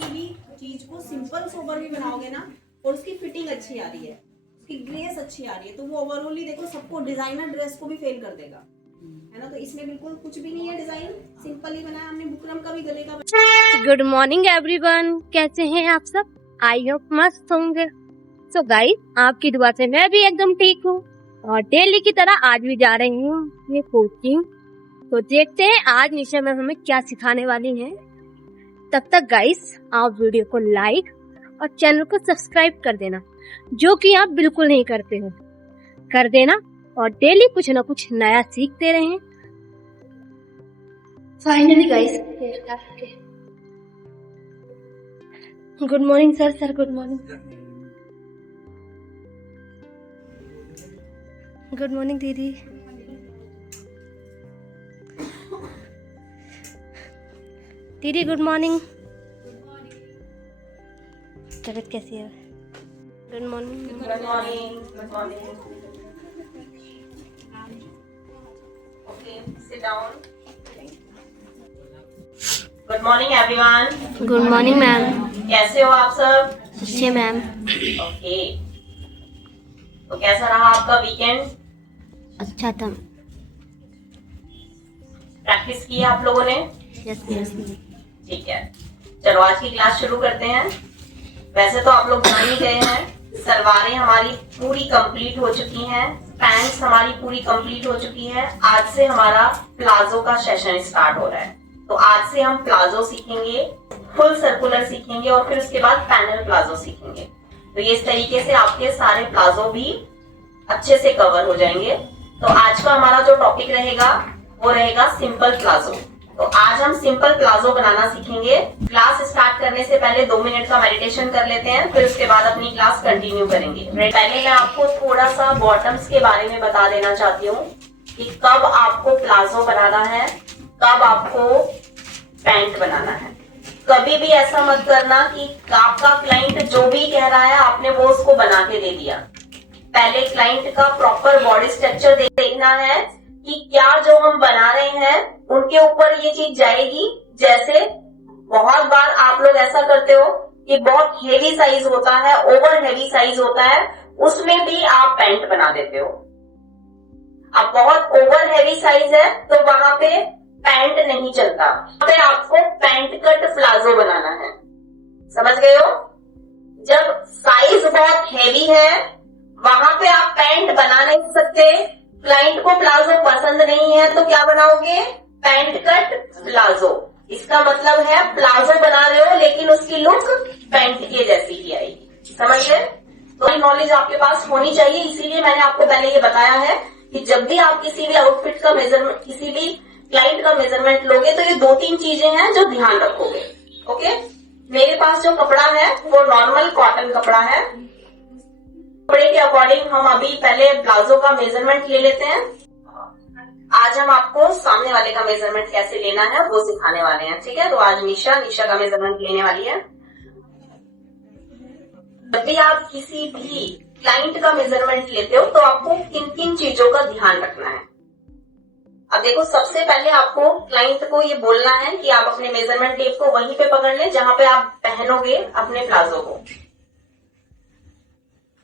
किसी भी चीज को सिंपल सोबर भी बनाओगे ना और उसकी फिटिंग अच्छी आ रही है, उसकी ग्रेस अच्छी आ रही है, तो वो ओवरऑली देखो सबको डिजाइनर ड्रेस को भी फेल कर देगा, है ना। तो इसमें बिल्कुल कुछ भी नहीं है, डिजाइन सिंपल ही बनाया हमने। बुकरम का भी गले का। गुड मॉर्निंग एवरीवन, कैसे हैं आप सब? आई होप मस्त होंगे। सो गाइस, आपकी दुआ से मैं भी एकदम ठीक हूँ और डेली की तरह आज भी जा रही हूँ ये कोचिंग। तो देखते हैं आज निशा मैम हमें क्या सिखाने वाली हैं। तब तक गाइस आप वीडियो को लाइक और चैनल को सब्सक्राइब कर देना, जो कि आप बिल्कुल नहीं करते हो, कर देना और डेली कुछ ना कुछ नया सीखते रहें। Finally guys, good morning sir good morning. Good morning दीदी। दीदी गुड मॉर्निंग। तबीयत कैसी है? Good morning. Good morning. Good morning. Okay, sit down. Good morning everyone. Good morning ma'am. कैसे हो आप सब? अच्छे मैम। ओके, तो कैसा रहा आपका वीकेंड? अच्छा था। प्रैक्टिस की है आप लोगों ने? Yes yes. ठीक है, चलो आज की क्लास शुरू करते हैं। वैसे तो आप लोग जान ही गए हैं, सलवारें हमारी पूरी कंप्लीट हो चुकी हैं, पैंट्स हमारी पूरी कंप्लीट हो चुकी है। आज से हमारा प्लाजो का सेशन स्टार्ट हो रहा है। तो आज से हम प्लाजो सीखेंगे, फुल सर्कुलर सीखेंगे और फिर उसके बाद पैनल प्लाजो सीखेंगे। तो ये इस तरीके से आपके सारे प्लाजो भी अच्छे से कवर हो जाएंगे। तो आज का हमारा जो टॉपिक रहेगा वो रहेगा सिंपल प्लाजो। तो आज हम सिंपल प्लाजो बनाना सीखेंगे। क्लास स्टार्ट करने से पहले 2 मिनट का मेडिटेशन कर लेते हैं, फिर उसके बाद अपनी क्लास कंटिन्यू करेंगे। पहले मैं आपको थोड़ा सा बॉटम्स के बारे में बता देना चाहती हूँ कि कब आपको प्लाजो बनाना है, कब आपको पैंट बनाना है। कभी भी ऐसा मत करना कि आपका क्लाइंट जो भी कह रहा है आपने वो उसको बना के दे दिया। पहले क्लाइंट का प्रॉपर बॉडी स्ट्रक्चर देखना है कि क्या जो हम बना रहे हैं उनके ऊपर ये चीज जाएगी। जैसे बहुत बार आप लोग ऐसा करते हो कि बहुत हेवी साइज होता है, ओवर हेवी साइज होता है, उसमें भी आप पैंट बना देते हो। अब बहुत ओवर हेवी साइज है तो वहां पे पैंट नहीं चलता, वहां पे आपको पैंट कट प्लाजो बनाना है। समझ गए हो? जब साइज बहुत हेवी है वहां पे आप पैंट बना नहीं सकते। क्लाइंट को प्लाजो पसंद नहीं है तो क्या बनाओगे? Pant cut palazzo. इसका मतलब है प्लाजो बना रहे हो लेकिन उसकी लुक पैंट के जैसी ही आएगी। समझ गए? तो ये नॉलेज आपके पास होनी चाहिए, इसीलिए मैंने आपको पहले ये बताया है कि जब भी आप किसी भी आउटफिट का मेजरमेंट, किसी भी क्लाइंट का मेजरमेंट लोगे तो ये 2-3 चीजें हैं जो ध्यान रखोगे। ओके, मेरे पास जो कपड़ा है वो नॉर्मल कॉटन कपड़ा है। कपड़े के अकॉर्डिंग हम अभी पहले प्लाजो का मेजरमेंट ले लेते हैं। आज हम आपको सामने वाले का मेजरमेंट कैसे लेना है वो सिखाने वाले हैं। ठीक है, तो आज निशा का मेजरमेंट लेने वाली है। जब भी आप किसी भी क्लाइंट का मेजरमेंट लेते हो तो आपको किन किन चीजों का ध्यान रखना है। अब देखो, सबसे पहले आपको क्लाइंट को ये बोलना है कि आप अपने मेजरमेंट टेप को वहीं पे पकड़ लें जहां पे आप पहनोगे अपने प्लाजो को।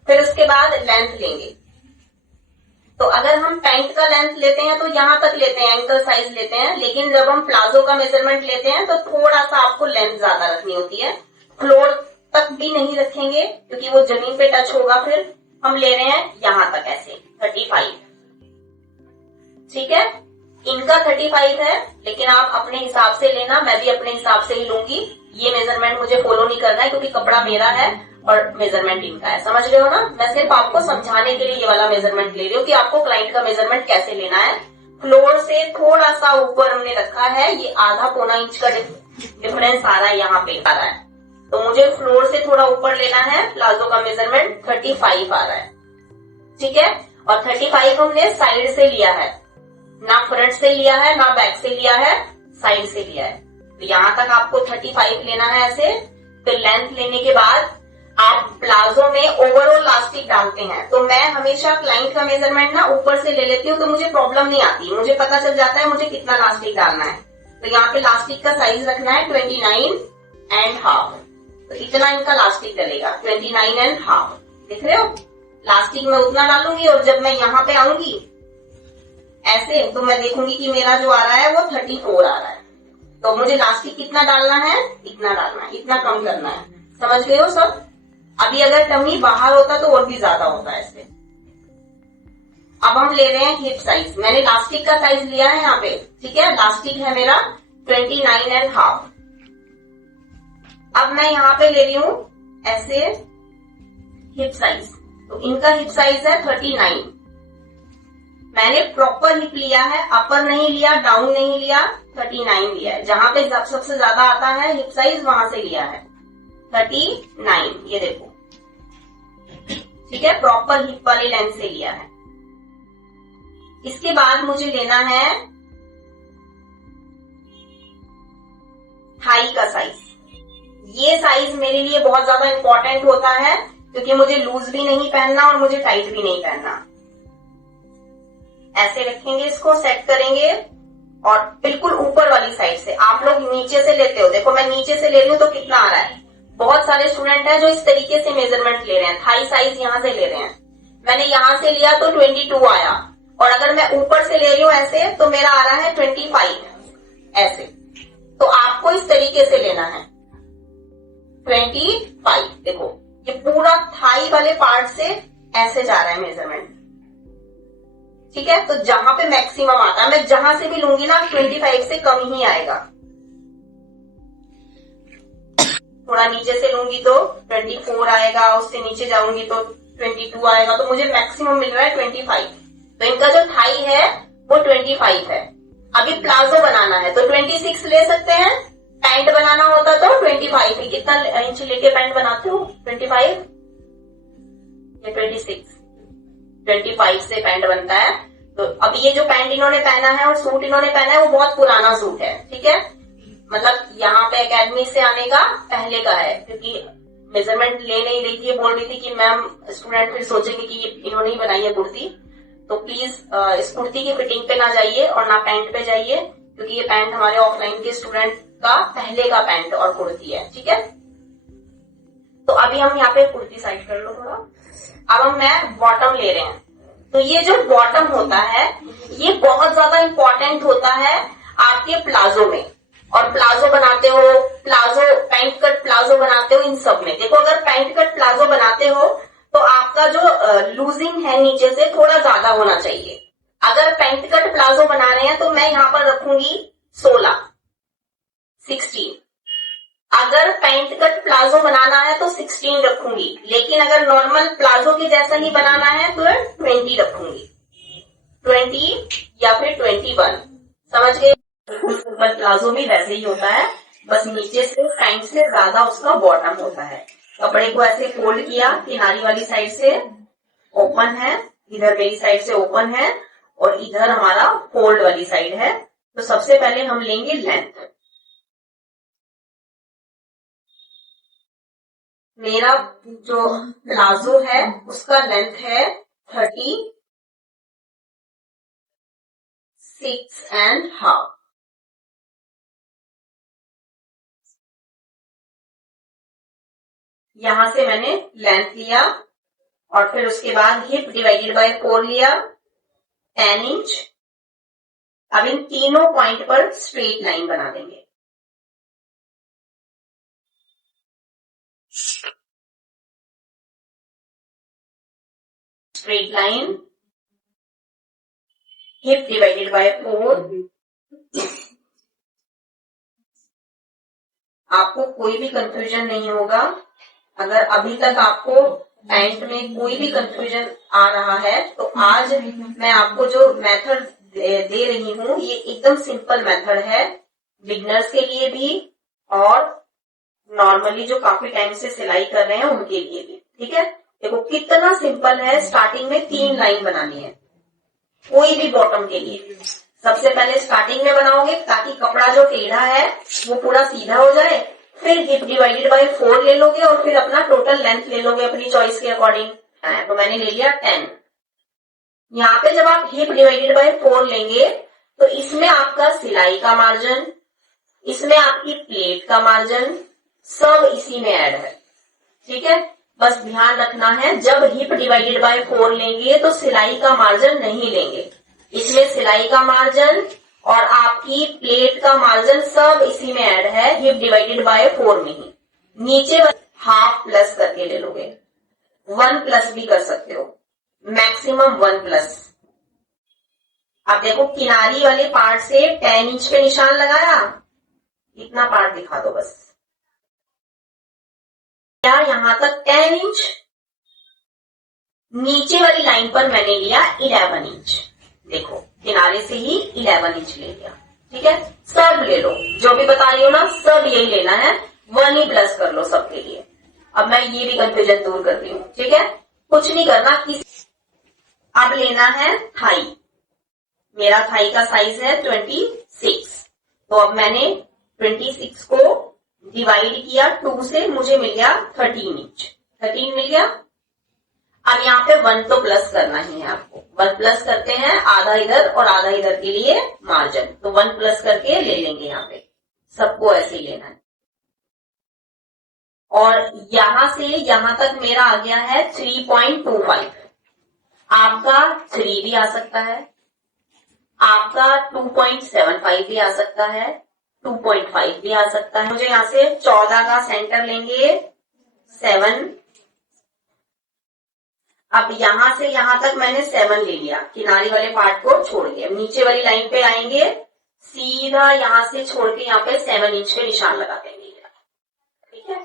फिर उसके बाद लेंथ लेंगे। तो अगर हम पैंट का लेंथ लेते हैं तो यहां तक लेते हैं, एंकल साइज लेते हैं, लेकिन जब हम प्लाजो का मेजरमेंट लेते हैं तो थोड़ा सा आपको लेंथ ज्यादा रखनी होती है। फ्लोर तक भी नहीं रखेंगे क्योंकि वो जमीन पे टच होगा। फिर हम ले रहे हैं यहां तक, ऐसे 35। ठीक है, इनका 35 है लेकिन आप अपने हिसाब से लेना, मैं भी अपने हिसाब से ही लूंगी। ये मेजरमेंट मुझे फॉलो नहीं करना है क्योंकि कपड़ा मेरा है और मेजरमेंट इनका है। समझ रहे हो ना? मैं सिर्फ आपको समझाने के लिए ये वाला मेजरमेंट ले रही हूँ कि आपको क्लाइंट का मेजरमेंट कैसे लेना है। फ्लोर से थोड़ा सा ऊपर हमने रखा है, ये आधा-पौना इंच का डिफरेंस आ रहा है, यहाँ पे आ रहा है। तो मुझे फ्लोर से थोड़ा ऊपर लेना है। प्लाजो का मेजरमेंट 35 आ रहा है। ठीक है, और 35 हमने साइड से लिया है, ना फ्रंट से लिया है ना बैक से लिया है, साइड से लिया है। तो यहाँ तक आपको 35 लेना है ऐसे। फिर लेंथ लेने के बाद आप प्लाजो में ओवरऑल इलास्टिक डालते हैं। तो मैं हमेशा क्लाइंट का मेजरमेंट ना ऊपर से ले लेती हूँ तो मुझे प्रॉब्लम नहीं आती, मुझे पता चल जाता है मुझे कितना इलास्टिक डालना है। तो यहाँ पे इलास्टिक का साइज रखना है 29.5। तो इतना इनका लास्टिक डलेगा 29.5। देख रहे हो, लास्टिक में उतना डालूंगी और जब मैं यहाँ पे आऊंगी ऐसे तो मैं देखूंगी कि मेरा जो आ रहा है वो 34 आ रहा है। तो मुझे लास्टिक कितना डालना है, इतना डालना है, इतना कम करना है। समझ गए हो सब। अभी अगर टमी बाहर होता तो और भी ज्यादा होता है ऐसे। अब हम ले रहे हैं हिप साइज। मैंने लास्टिक का साइज लिया है यहाँ पे, ठीक है। लास्टिक है मेरा 29.5। अब मैं यहाँ पे ले रही हूं ऐसे हिप साइज। तो इनका हिप साइज है 39। मैंने प्रॉपर हिप लिया है, अपर नहीं लिया, डाउन नहीं लिया, 39 लिया है। जहां पे सबसे ज्यादा आता है हिप साइज वहां से लिया है 39। ये देखो, ठीक है, प्रॉपर हिप वाली लेंथ से लिया है। इसके बाद मुझे लेना है थाई का साइज। ये साइज मेरे लिए बहुत ज्यादा इंपॉर्टेंट होता है क्योंकि मुझे लूज भी नहीं पहनना और मुझे टाइट भी नहीं पहनना। ऐसे रखेंगे, इसको सेट करेंगे और बिल्कुल ऊपर वाली साइड से। आप लोग नीचे से लेते हो, देखो मैं नीचे से ले रही हूं तो कितना आ रहा है। बहुत सारे स्टूडेंट हैं जो इस तरीके से मेजरमेंट ले रहे हैं, थाई साइज यहां से ले रहे हैं। मैंने यहां से लिया तो 22 आया, और अगर मैं ऊपर से ले रही हूं ऐसे तो मेरा आ रहा है 25 ऐसे। तो आपको इस तरीके से लेना है 25। देखो ये पूरा थाई वाले पार्ट से ऐसे जा रहा है मेजरमेंट, ठीक है। तो जहां पे मैक्सिमम आता है, मैं जहां से भी लूंगी ना 25 से कम ही आएगा। थोड़ा नीचे से लूंगी तो 24 आएगा, उससे नीचे जाऊंगी तो 22 आएगा। तो मुझे मैक्सिमम मिल रहा है 25। तो इनका जो थाई है वो 25 है। अभी प्लाजो बनाना है तो 26 ले सकते हैं। पैंट बनाना होता तो 25 ही। कितना इंच लेके पैंट बनाते हो? 25 या 26? 25 से पैंट बनता है। तो अभी ये जो पैंट इन्होंने पहना है और सूट इन्होंने पहना है वो बहुत पुराना सूट है, ठीक है। मतलब यहाँ पे एकेडमी से आने का पहले का है, क्योंकि मेजरमेंट ले नहीं रही थी, बोल रही थी कि मैम स्टूडेंट फिर सोचेंगे कि इन्होंने ही बनाई है कुर्ती। तो प्लीज इस कुर्ती की फिटिंग पे ना जाइए और ना पैंट पे जाइए, क्योंकि ये पैंट हमारे ऑफलाइन के स्टूडेंट का पहले का पैंट और कुर्ती है, ठीक है। तो अभी हम यहाँ पे कुर्ती साइड कर लो थोड़ा। अब हम मैं बॉटम ले रहे हैं। तो ये जो बॉटम होता है ये बहुत ज्यादा इंपॉर्टेंट होता है आपके प्लाजो में। और प्लाजो बनाते हो, प्लाजो पैंट कट प्लाजो बनाते हो, इन सब में देखो अगर पैंट कट प्लाजो बनाते हो तो आपका जो लूजिंग है नीचे से थोड़ा ज्यादा होना चाहिए। अगर पैंट कट प्लाजो बना रहे हैं तो मैं यहाँ पर रखूंगी 16। अगर पैंट कट प्लाजो बनाना है तो 16 रखूंगी, लेकिन अगर नॉर्मल प्लाजो के जैसा ही बनाना है तो 20 रखूंगी, 20 या फिर 21। समझ गए? प्लाजो भी वैसे ही होता है, बस नीचे से पैंट से ज्यादा उसका बॉटम होता है। कपड़े को ऐसे फोल्ड किया, किनारी वाली साइड से ओपन है, इधर मेरी साइड से ओपन है और इधर हमारा फोल्ड वाली साइड है। तो सबसे पहले हम लेंगे लेंथ। मेरा जो प्लाजो है उसका लेंथ है 36.5। यहां से मैंने लेंथ लिया और फिर उसके बाद हिप डिवाइडेड बाय 4 लिया, 10 इंच। अब इन तीनों पॉइंट पर स्ट्रेट लाइन बना देंगे। Straight line, hip divided by 4। आपको कोई भी कंफ्यूजन नहीं होगा। अगर अभी तक आपको पैंट में कोई भी कंफ्यूजन आ रहा है तो आज मैं आपको जो मेथड दे रही हूँ ये एकदम सिंपल मेथड है, बिगनर्स के लिए भी और नॉर्मली जो काफी टाइम से सिलाई कर रहे हैं उनके लिए भी, ठीक है। देखो कितना सिंपल है। स्टार्टिंग में 3 लाइन बनानी है कोई भी बॉटम के लिए। सबसे पहले स्टार्टिंग में बनाओगे ताकि कपड़ा जो टेढ़ा है वो पूरा सीधा हो जाए। फिर हिप डिवाइडेड बाय 4 ले लोगे और फिर अपना टोटल लेंथ ले लोगे अपनी चॉइस के अकॉर्डिंग। तो मैंने ले लिया 10। यहाँ पे जब आप हिप डिवाइडेड बाय 4 लेंगे तो इसमें आपका सिलाई का मार्जिन, इसमें आपकी प्लेट का मार्जिन, सब इसी में ऐड है। ठीक है, बस ध्यान रखना है जब हिप डिवाइडेड बाय 4 लेंगे तो सिलाई का मार्जिन नहीं लेंगे। इसमें सिलाई का मार्जिन और आपकी प्लेट का मार्जिन सब इसी में ऐड है, हिप डिवाइडेड बाय 4 में ही। नीचे हाफ प्लस करके ले लोगे, 1 प्लस भी कर सकते हो, मैक्सिमम 1 प्लस। अब देखो किनारी वाले पार्ट से 10 इंच पे निशान लगाया, इतना पार्ट दिखा दो बस। क्या यहां तक 10 इंच, नीचे वाली लाइन पर मैंने लिया 11 इंच। देखो किनारे से ही 11 इंच ले लिया। ठीक है, सब ले लो, जो भी बता रही हो ना सब यही लेना है, 1 ही प्लस कर लो सबके लिए। अब मैं ये भी कंफ्यूजन दूर कर रही हूँ। ठीक है, कुछ नहीं करना। अब लेना है थाई, मेरा थाई का साइज है 26, तो अब मैंने 26 को डिवाइड किया 2 से, मुझे मिल गया 13 इंच। 13 मिल गया। अब यहाँ पे 1 तो प्लस करना ही है आपको, 1 प्लस करते हैं, आधा इधर और आधा इधर के लिए मार्जिन, तो 1 प्लस करके ले लेंगे। यहाँ पे सबको ऐसे ही लेना है। और यहां से यहां तक मेरा आ गया है 3.25। आपका 3 भी आ सकता है, आपका 2.75 भी आ सकता है, 2.5 भी आ सकता है। मुझे यहां से 14 का सेंटर लेंगे, 7। अब यहां से यहां तक मैंने 7 ले लिया, किनारी वाले पार्ट को छोड़ के। अब नीचे वाली लाइन पे आएंगे, सीधा यहां से छोड़ के यहाँ पे 7 इंच पे निशान लगा देंगे। ठीक है,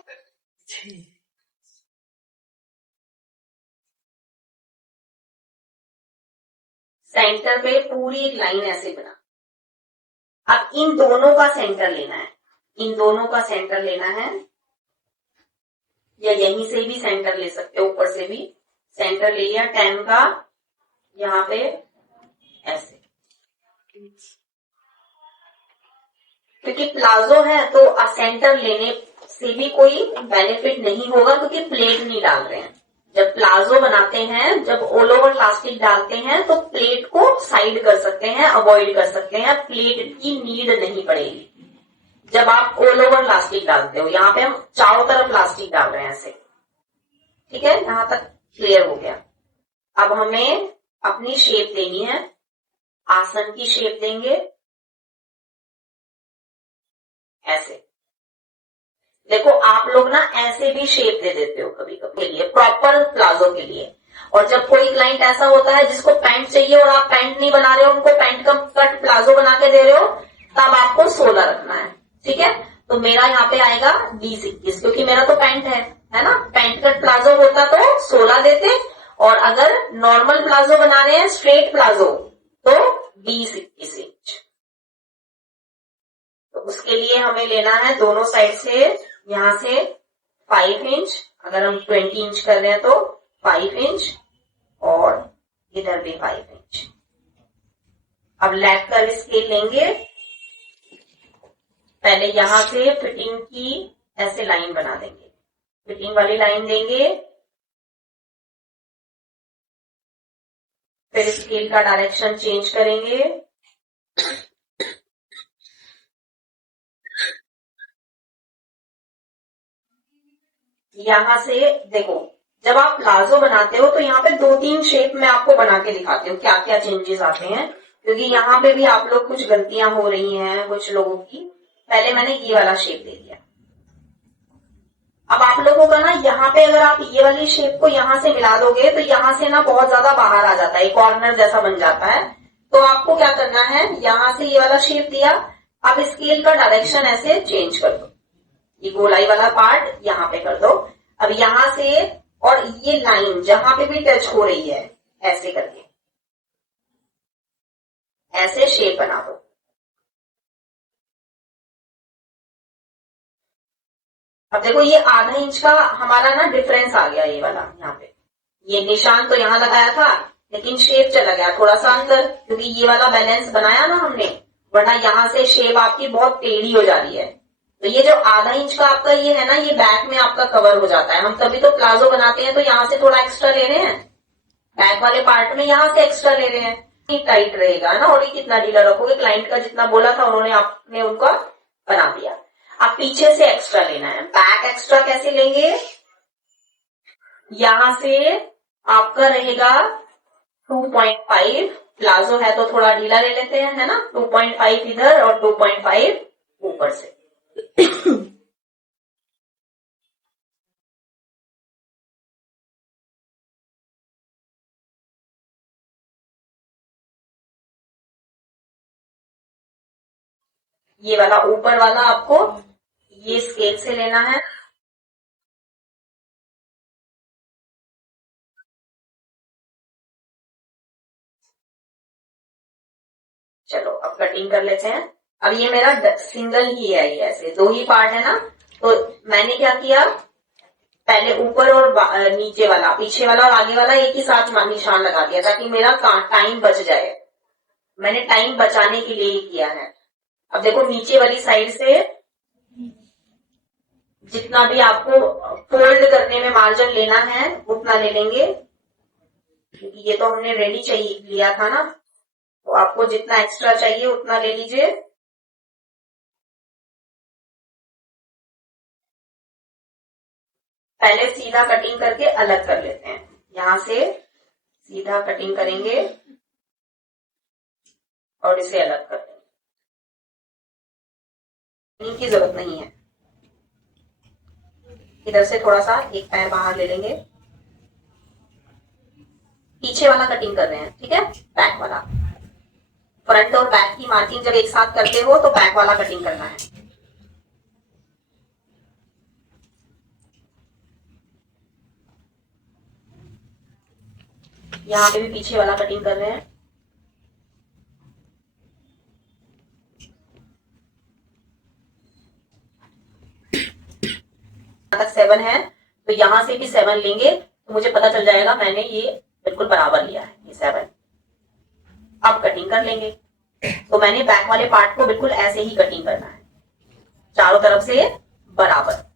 सेंटर पे पूरी एक लाइन ऐसे बना। अब इन दोनों का सेंटर लेना है, इन दोनों का सेंटर लेना है, या यहीं से भी सेंटर ले सकते हो, ऊपर से भी सेंटर ले लिया 10 का, यहाँ पे ऐसे। क्योंकि प्लाजो है तो सेंटर लेने से भी कोई बेनिफिट नहीं होगा, क्योंकि प्लेट नहीं डाल रहे हैं। जब प्लाजो बनाते हैं, जब ऑल ओवर प्लास्टिक डालते हैं तो प्लेट को साइड कर सकते हैं, अवॉइड कर सकते हैं, प्लेट की नीड नहीं पड़ेगी। जब आप ऑल ओवर प्लास्टिक डालते हो, यहाँ पे हम चारों तरफ प्लास्टिक डाल रहे हैं ऐसे। ठीक है, यहां तक क्लियर हो गया। अब हमें अपनी शेप देनी है, आसन की शेप देंगे ऐसे। देखो आप लोग ना ऐसे भी शेप दे देते हो कभी कभी के लिए, प्रॉपर प्लाजो के लिए। और जब कोई क्लाइंट ऐसा होता है जिसको पैंट चाहिए और आप पैंट नहीं बना रहे हो, उनको पैंट का कट प्लाजो बना के दे रहे हो, तब आपको 16 रखना है। ठीक है, तो मेरा यहाँ पे आएगा 20-21, क्योंकि मेरा तो पैंट है ना। पैंट कट प्लाजो होता तो 16 देते, और अगर नॉर्मल प्लाजो बना रहे हैं, स्ट्रेट प्लाजो, तो 20-21 इंच। तो उसके लिए हमें लेना है दोनों साइड से, यहां से 5 इंच, अगर हम 20 इंच कर रहे हैं तो 5 इंच, और इधर भी 5 इंच। अब लेग कर्व स्केल लेंगे, पहले यहां से फिटिंग की ऐसे लाइन बना देंगे, फिटिंग वाली लाइन देंगे, फिर स्केल का डायरेक्शन चेंज करेंगे। यहां से देखो, जब आप प्लाजो बनाते हो तो यहाँ पे 2-3 शेप में आपको बना के दिखाती हूँ क्या क्या चेंजेस आते हैं, क्योंकि यहाँ पे भी आप लोग कुछ गलतियां हो रही हैं कुछ लोगों की। पहले मैंने ये वाला शेप दे दिया। अब आप लोगों का ना यहाँ पे अगर आप ये वाली शेप को यहाँ से मिला दोगे तो यहाँ से ना बहुत ज्यादा बाहर आ जाता है, कॉर्नर जैसा बन जाता है। तो आपको क्या करना है, यहाँ से ये वाला शेप दिया, अब स्केल का डायरेक्शन ऐसे चेंज कर दो, ये गोलाई वाला पार्ट यहाँ पे कर दो। अब यहां से और ये लाइन जहां पे भी टच हो रही है, ऐसे करके ऐसे शेप बना दो। अब देखो ये आधा इंच का हमारा ना डिफरेंस आ गया, ये वाला यहाँ पे, ये निशान तो यहाँ लगाया था लेकिन शेप चला गया थोड़ा सा अंदर, क्योंकि ये वाला बैलेंस बनाया ना हमने, वरना यहाँ से शेप आपकी बहुत टेढ़ी हो जा रही है। तो ये जो आधा इंच का आपका ये है ना, ये बैक में आपका कवर हो जाता है। हम तभी तो प्लाजो बनाते हैं तो यहाँ से थोड़ा एक्स्ट्रा ले रहे हैं, बैक वाले पार्ट में यहाँ से एक्स्ट्रा ले रहे हैं, टाइट रहेगा ना। और ये कितना ढीला रखोगे, क्लाइंट का जितना बोला था उन्होंने आपने उनका बना दिया। अब पीछे से एक्स्ट्रा लेना है। बैक एक्स्ट्रा कैसे लेंगे? यहां से आपका रहेगा 2.5, प्लाजो है तो थोड़ा ढीला ले लेते हैं, है ना। 2.5 इधर और 2.5 ऊपर से। ये वाला ऊपर वाला आपको ये स्केल से लेना है। चलो अब कटिंग कर लेते हैं। अब ये मेरा सिंगल ही है, ये ऐसे 2 ही पार्ट है ना। तो मैंने क्या किया, पहले ऊपर और नीचे वाला, पीछे वाला और आगे वाला एक ही साथ निशान लगा दिया ताकि मेरा टाइम बच जाए। मैंने टाइम बचाने के लिए ही किया है। अब देखो नीचे वाली साइड से जितना भी आपको फोल्ड करने में मार्जिन लेना है उतना ले लेंगे, क्योंकि ये तो हमने रेडी चाहिए लिया था ना। तो आपको जितना एक्स्ट्रा चाहिए उतना ले लीजिए। पहले सीधा कटिंग करके अलग कर लेते हैं। यहां से सीधा कटिंग करेंगे और इसे अलग कर देंगे। की जरूरत नहीं है। इधर से थोड़ा सा एक पैर बाहर ले लेंगे। पीछे वाला कटिंग कर रहे हैं, ठीक है, बैक वाला। फ्रंट और बैक की मार्किंग जब एक साथ करते हो तो बैक वाला कटिंग करना है। यहाँ पे भी पीछे वाला कटिंग कर रहे हैं। तक 7 है तो यहां से भी 7 लेंगे तो मुझे पता चल जाएगा मैंने ये बिल्कुल बराबर लिया है, ये 7। अब कटिंग कर लेंगे। तो मैंने बैक वाले पार्ट को बिल्कुल ऐसे ही कटिंग करना है, चारों तरफ से बराबर।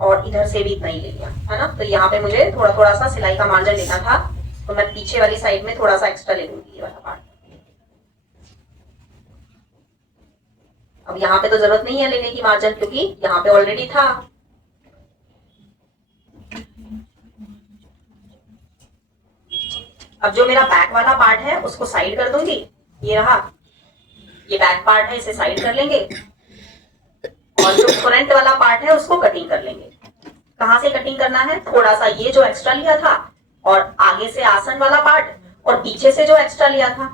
और इधर से भी इतना ही ले लिया, है ना। तो यहाँ पे मुझे थोड़ा थोड़ा सा सिलाई का मार्जिन लेना था, तो मैं पीछे वाली साइड में थोड़ा सा एक्स्ट्रा ले लूंगी, ये वाला पार्ट। अब यहाँ पे तो जरूरत नहीं है लेने की मार्जिन, क्योंकि यहाँ पे ऑलरेडी था। अब जो मेरा बैक वाला पार्ट है उसको साइड कर दूंगी। ये रहा, ये बैक पार्ट है, इसे साइड कर लेंगे। और जो फ्रंट वाला पार्ट है उसको कटिंग कर लेंगे। कहां से कटिंग करना है? थोड़ा सा ये जो एक्स्ट्रा लिया था और आगे से आसन वाला पार्ट और पीछे से जो एक्स्ट्रा लिया था,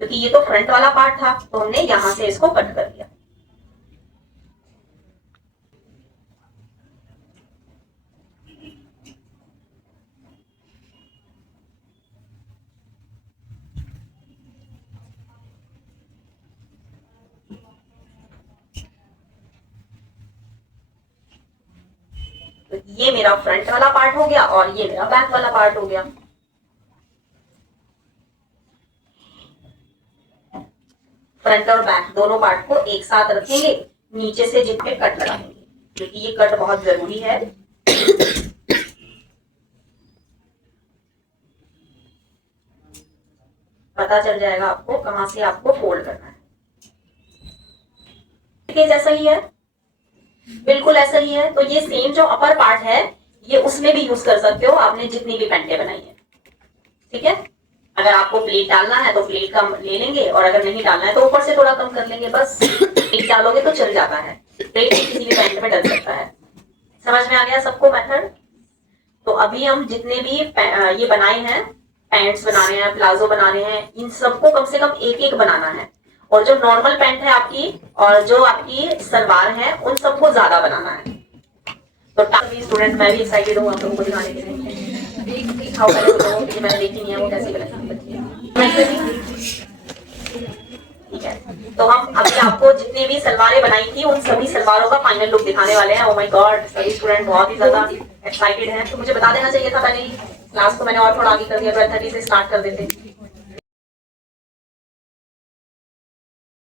क्योंकि ये तो फ्रंट वाला पार्ट था तो हमने यहां से इसको कट कर दिया। तो ये मेरा फ्रंट वाला पार्ट हो गया और ये मेरा बैक वाला पार्ट हो गया। फ्रंट और बैक दोनों पार्ट को एक साथ रखेंगे, नीचे से जिप पे कट लगा देंगे, क्योंकि ये कट बहुत जरूरी है। पता चल जाएगा आपको कहां से आपको फोल्ड करना है। जैसा ही है, बिल्कुल ऐसा ही है। तो ये सेम जो अपर पार्ट है ये उसमें भी यूज कर सकते हो, आपने जितनी भी पैंटें बनाई है, ठीक है। अगर आपको प्लेट डालना है तो प्लेट कम ले लेंगे, और अगर नहीं डालना है तो ऊपर से थोड़ा कम कर लेंगे, बस। प्लेट डालोगे तो चल जाता है, प्लेट किसी भी पैंट में डल सकता है। समझ में आ गया सबको मेथड? तो अभी हम जितने भी ये बनाए हैं, पैंट्स बना रहे हैं, प्लाजो बना रहे हैं, इन सबको कम से कम एक एक बनाना है। और जो नॉर्मल पैंट है आपकी और जो आपकी सलवार है उन सबको ज्यादा बनाना है। तो स्टूडेंट मैं भी एक्साइटेड हूँ आप लोगों को दिखाने के लिए। दिखाओ पहले बताओ कि मैंने देखी नहीं है वो कैसी बनाई। ठीक है, तो हम अभी आपको जितनी भी सलवारें बनाई थी उन सभी सलवारों का फाइनल लुक दिखाने वाले हैं। ओह माय गॉड, सभी स्टूडेंट बहुत ही ज्यादा एक्साइटेड हैं। तो मुझे बता देना चाहिए था पहले ही, क्लास को मैंने और थोड़ा आगे कर दिया, 12:30 से स्टार्ट कर देते।